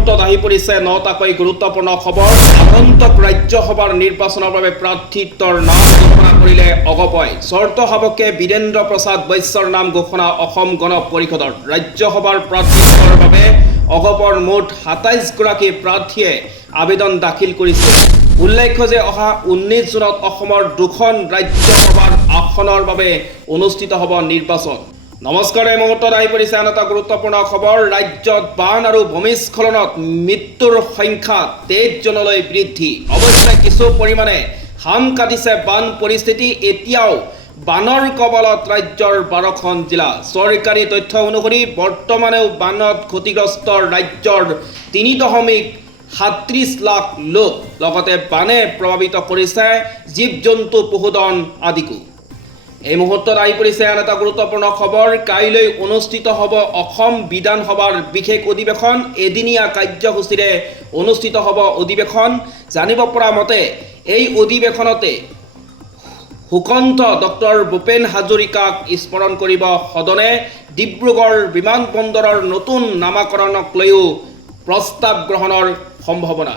মুহূৰ্তত আহি পৰিছে নটাকৈ গুৰুত্বপূৰ্ণ খবৰ। আগন্তুক ৰাজ্যসভাৰ নিৰ্বাচনৰ বাবে প্ৰাৰ্থিত্বৰ নাম ঘোষণা কৰিলে অগপই। চৰ্ত সাপেক্ষে বীৰেন্দ্ৰ প্ৰসাদ বৈশ্যৰ নাম ঘোষণা অসম গণ পৰিষদৰ। ৰাজ্যসভাৰ প্ৰাৰ্থিত্বৰ বাবে অগপৰ মুঠ ২৭ গৰাকী প্ৰাৰ্থীয়ে আবেদন দাখিল কৰিছে। উল্লেখ্য যে অহা ১৯ জুনত অসমৰ ২খন ৰাজ্যসভাৰ আসনৰ বাবে অনুষ্ঠিত হ'ব নিৰ্বাচন। নমস্কাৰ, এই মুহূৰ্তত আহি পৰিছে আন এটা গুৰুত্বপূৰ্ণ খবৰ। ৰাজ্যত বান আৰু ভূমিস্খলনত মৃত্যুৰ সংখ্যা ২৩ জনলৈ বৃদ্ধি। অৱশ্যে কিছু পৰিমাণে হাম কাটিছে বান পৰিস্থিতি। এতিয়াও বানৰ কবলত ৰাজ্যৰ ১২খন জিলা। চৰকাৰী তথ্য অনুসৰি বৰ্তমানেও বানত ক্ষতিগ্ৰস্ত ৰাজ্যৰ ৩.৩৭ লাখ লোক। লগতে বানে প্ৰভাৱিত কৰিছে জীৱ জন্তু পশুধন আদিকো। এই মুহূৰ্তত আহি পৰিছে আন এটা গুৰুত্বপূৰ্ণ খবৰ। কাইলৈ অনুষ্ঠিত হ'ব অসম বিধানসভাৰ বিশেষ অধিৱেশন। এদিনীয়া কাৰ্যসূচীৰে অনুষ্ঠিত হ'ব অধিৱেশন। জানিব পৰা মতে এই অধিৱেশনতে সুকণ্ঠ ডক্টৰ ভূপেন হাজৰিকাক স্মৰণ কৰিব সদনে। ডিব্ৰুগড় বিমানবন্দৰৰ নতুন নামাকৰণক লৈও প্ৰস্তাৱ গ্ৰহণৰ সম্ভাৱনা।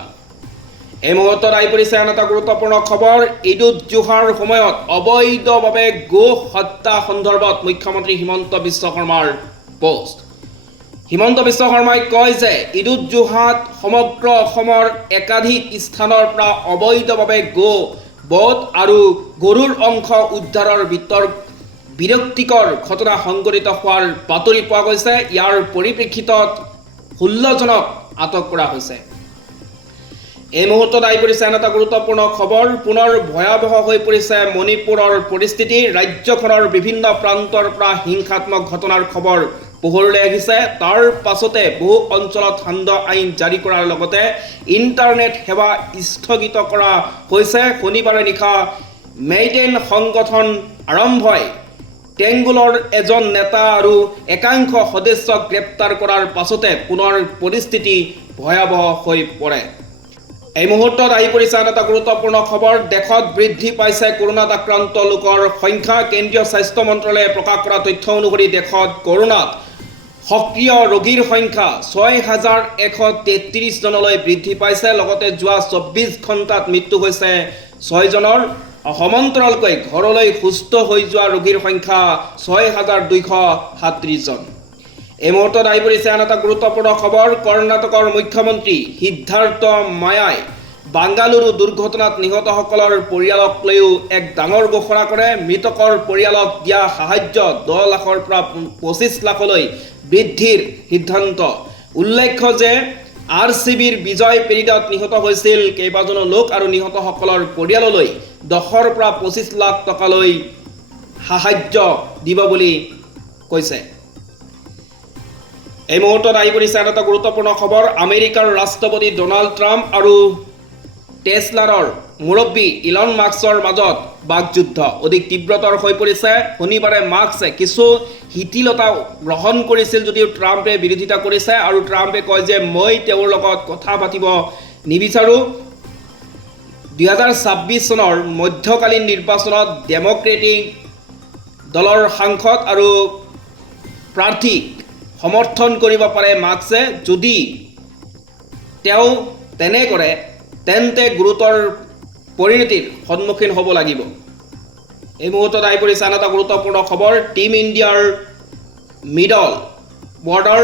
এই মুহূৰ্তত আহি পৰিছে আন এটা গুৰুত্বপূৰ্ণ খবৰ। ঈদ উজ জোহাৰ সময়ত অবৈধভাৱে গো হত্যা সন্দৰ্ভত মুখ্যমন্ত্ৰী হিমন্ত বিশ্ব শৰ্মাৰ পোষ্ট। হিমন্ত বিশ্ব শৰ্মাই কয় যে ঈদ উজ জোহাত সমগ্ৰ অসমৰ একাধিক স্থানৰ পৰা অবৈধভাৱে গো বধ আৰু গৰুৰ অংশ উদ্ধাৰৰ বিৰক্তিকৰ ঘটনা সংঘটিত হোৱাৰ বাতৰি পোৱা গৈছে। ইয়াৰ পৰিপ্ৰেক্ষিতত ১৬ জনক আটক কৰা হৈছে। এই মুহূৰ্তত আহি পৰিছে আন এটা গুৰুত্বপূৰ্ণ খবৰ। পুনৰ ভয়াৱহ হৈ পৰিছে মণিপুৰৰ পৰিস্থিতি। ৰাজ্যখনৰ বিভিন্ন প্ৰান্তৰ পৰা হিংসাত্মক ঘটনাৰ খবৰ পোহৰলৈ আহিছে। তাৰ পাছতে বহু অঞ্চলত সান্ধ্য আইন জাৰি কৰাৰ লগতে ইণ্টাৰনেট সেৱা স্থগিত কৰা হৈছে। শনিবাৰে নিশা মেইডেন সংগঠন আৰম্ভই টেংগুলৰ এজন নেতা আৰু একাংশ সদস্যক গ্ৰেপ্তাৰ কৰাৰ পাছতে পুনৰ পৰিস্থিতি ভয়াৱহ হৈ পৰে। এই মুহূৰ্তত আহি পৰিছে আন এটা গুৰুত্বপূৰ্ণ খবৰ। দেশত বৃদ্ধি পাইছে কৰোণাত আক্ৰান্ত লোকৰ সংখ্যা। কেন্দ্ৰীয় স্বাস্থ্য মন্ত্ৰালয়ে প্ৰকাশ কৰা তথ্য অনুসৰি দেশত কৰোণাত সক্ৰিয় ৰোগীৰ সংখ্যা ৬,১৩৩ জনলৈ বৃদ্ধি পাইছে। লগতে যোৱা ২৪ ঘণ্টাত মৃত্যু হৈছে ৬ জনৰ। সমান্তৰালকৈ ঘৰলৈ সুস্থ হৈ যোৱা ৰোগীৰ সংখ্যা ৬,২৩৭ জন। এই মুহূৰ্তত আহি পৰিছে আন এটা গুৰুত্বপূৰ্ণ খবৰ। কৰ্ণাটকৰ মুখ্যমন্ত্ৰী সিদ্ধাৰ্থ মায়াই বাংগালুৰু দুৰ্ঘটনাত নিহতসকলৰ পৰিয়ালক লৈও এক ডাঙৰ ঘোষণা কৰে। মৃতকৰ পৰিয়ালক দিয়া সাহায্য ১০ লাখৰ পৰা ২৫ লাখলৈ বৃদ্ধিৰ সিদ্ধান্ত। উল্লেখ্য যে RCBৰ বিজয় পেৰিডত নিহত হৈছিল কেইবাজনো লোক আৰু নিহতসকলৰ পৰিয়াললৈ ১০ৰ পৰা ২৫ লাখ টকালৈ সাহায্য দিব বুলি কৈছে। এই মুহূৰ্তত আহি পৰিছে আন এটা গুৰুত্বপূৰ্ণ খবৰ। আমেৰিকাৰ ৰাষ্ট্ৰপতি ডনাল্ড ট্ৰাম্প আৰু টেছলাৰৰ মুৰব্বী ইলন মাস্কৰ মাজত বাকযুদ্ধ অধিক তীব্ৰতৰ হৈ পৰিছে। শনিবাৰে মাস্কে কিছু শিথিলতা গ্ৰহণ কৰিছিল যদিও ট্ৰাম্পে বিৰোধিতা কৰিছে আৰু ট্ৰাম্পে কয় যে মই তেওঁৰ লগত কথা পাতিব নিবিচাৰোঁ। ২০২৬ চনৰ মধ্যকালীন নিৰ্বাচনত ডেম'ক্ৰেটিক দলৰ সাংসদ আৰু প্ৰাৰ্থীক সমৰ্থন কৰিব পাৰে মাস্কে। যদি তেওঁ তেনে কৰে তেন্তে গুৰুতৰ পৰিণতিৰ সন্মুখীন হ'ব লাগিব। এই মুহূৰ্তত আহি পৰিছে আন এটা গুৰুত্বপূৰ্ণ খবৰ। টিম ইণ্ডিয়াৰ middle order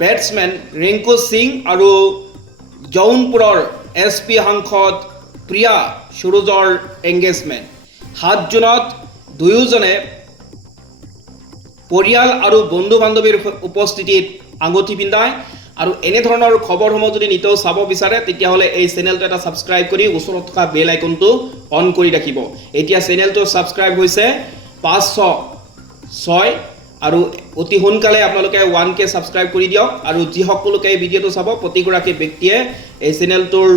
batsmen Rinku Singh আৰু জৌনপুৰৰ SP সাংসদ প্ৰিয়া সুৰুজৰ এংগেজমেণ্ট। ৭ জুনত দুয়োজনে পৰিয়াল আৰু বন্ধু বান্ধৱীৰ উপস্থিতিত আঙুঠি পিন্ধায়। আৰু এনেধৰণৰ খবৰসমূহ যদি নিতৌ চাব বিচাৰে তেতিয়াহ'লে এই চেনেলটো এটা ছাবস্ক্ৰাইব কৰি ওচৰত থকা বেল আইকনটো অন কৰি ৰাখিব। এতিয়া চেনেলটো ছাবস্ক্ৰাইব হৈছে ৫০৬ আৰু অতি সোনকালে আপোনালোকে 1K ছাবস্ক্ৰাইব কৰি দিয়ক। আৰু যিসকলোকে এই ভিডিঅ'টো চাব প্ৰতিগৰাকী ব্যক্তিয়ে এই চেনেলটোৰ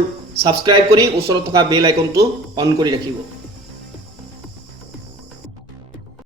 ছাবস্ক্ৰাইব কৰি ওচৰত থকা বেল আইকনটো অন কৰি ৰাখিব।